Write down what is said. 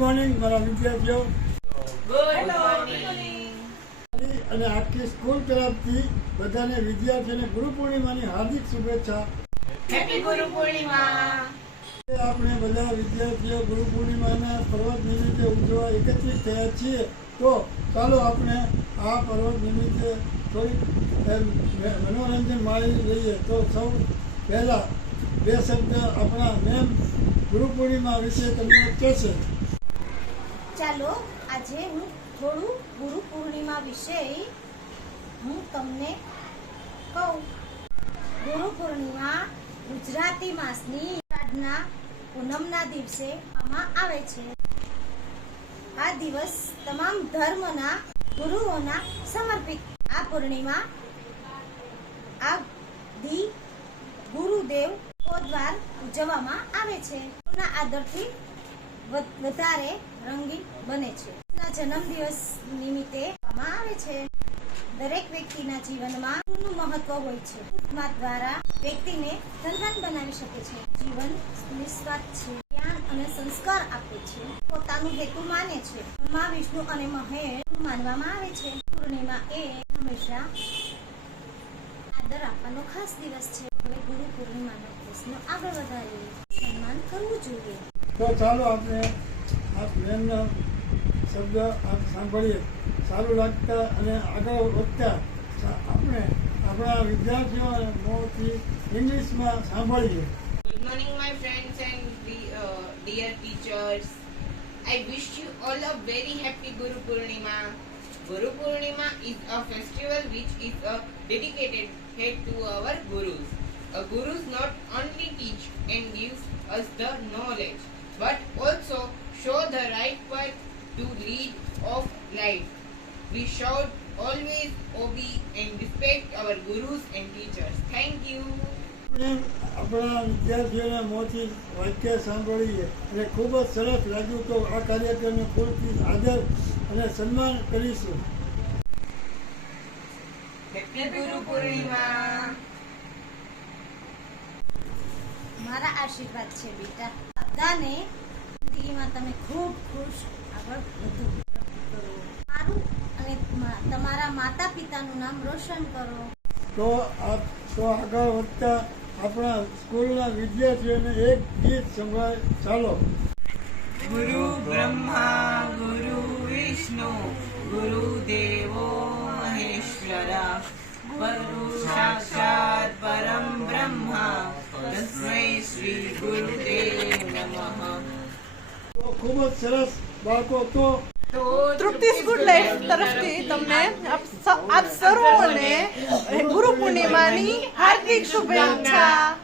Morning મારા વિદ્યાર્થીઓ. Good morning. અને આખી સ્કૂલ તરફથી બધાને વિદ્યાર્થીઓને ગુરુ પૂર્ણિમાની હાર્દિક શુભેચ્છા. હેપી ગુરુ પૂર્ણિમા. આપણે બધા વિદ્યાર્થીઓ ગુરુ પૂર્ણિમાના પર્વત નિમિત્તે ઉજવવા એકત્રિત થયા છીએ. તો ચાલો આપણે આ પર્વત નિમિત્તે થોડીક મનોરંજન માણી લઈએ. તો સૌ પહેલાં બે શબ્દ આપણા મેમ ગુરુ પૂર્ણિમા વિશે તમને કહેશે. ચાલો આજે હું થોડું ગુરુ પૂર્ણિમા વિશે હું તમને કહું. ગુરુ પૂર્ણિમા ગુજરાતી માસની અષાઢના પૂનમના દિવસે આવે છે. આ દિવસ તમામ ધર્મના ગુરુઓના સમર્પિત. આ પૂર્ણિમા ગુરુદેવ દ્વારા ઉજવવામાં આવે છે. ગુરુના આદરથી વધારે રંગીન બને છે. જન્મદિવસ નિમિત્તે આવે છે. દરેક વ્યક્તિના જીવનમાં ગુરુનું મહત્વ હોય છે. મા દ્વારા વ્યક્તિને ધનવાન બનાવી શકે છે. જીવન નિસ્વાર્થ છે. જ્ઞાન અને સંસ્કાર આપે છે. પોતાનું હેતુ માને છે. મા વિષ્ણુ અને મહેશ માનવામાં આવે છે. પૂર્ણિમા એ હંમેશા આદર આપવાનો ખાસ દિવસ છે. હવે ગુરુ પૂર્ણિમાના દિવસનો આગળ વધારીએ સન્માન કરવું જોઈએ. તો ચાલો આપણે આ મેમનો શબ્દ સાંભળીએ. સારું લાગતા અને આગળ વધતા આપણે આપણા વિદ્યાર્થીઓ મોથી ઇંગ્લિશમાં સાંભળીએ. Good morning, my friends and dear teachers. I wish you all a very happy Guru Purnima. Guru Purnima is a festival which is dedicated to our gurus. Gurus not only teach and gives us the knowledge, but also show the right path to lead of life. We should always obey and respect our gurus and teachers. Thank you. આપણા વિદ્યાર્થીઓના મોંથી વાક્ય સાંભળીએ અને ખૂબ જ સરસ લાગ્યું. તો આ કાર્યક્રમને પૂરતી આદર અને સન્માન કરીશું. Happy Guru Purnima. મારા આશીર્વાદ છે બેટા. બધાને જિંદગીમાં તમે ખૂબ ખુશ આગળ વધો. સારું અને તમારા માતા પિતાનું નામ રોશન કરો. તો આગળ વધતા આપણા સ્કૂલના વિદ્યાર્થીઓને એક ગીત સંભળાય. ચાલો. ગુરુ બ્રહ્મા ગુરુ વિષ્ણુ ગુરુ દેવો મહેશ્વરા ગુરુ સાક્ષાત પરમ બ્રહ્મા તસ્મૈ શ્રી ગુરુદેવ નમઃ. તો ખૂબ જ સરસ બાળકો. તો તૃપ્તિ સ્કૂલ લાઈફ તરફથી તમને આપ સર્વોને ગુરુ પૂર્ણિમાની હાર્દિક શુભેચ્છા.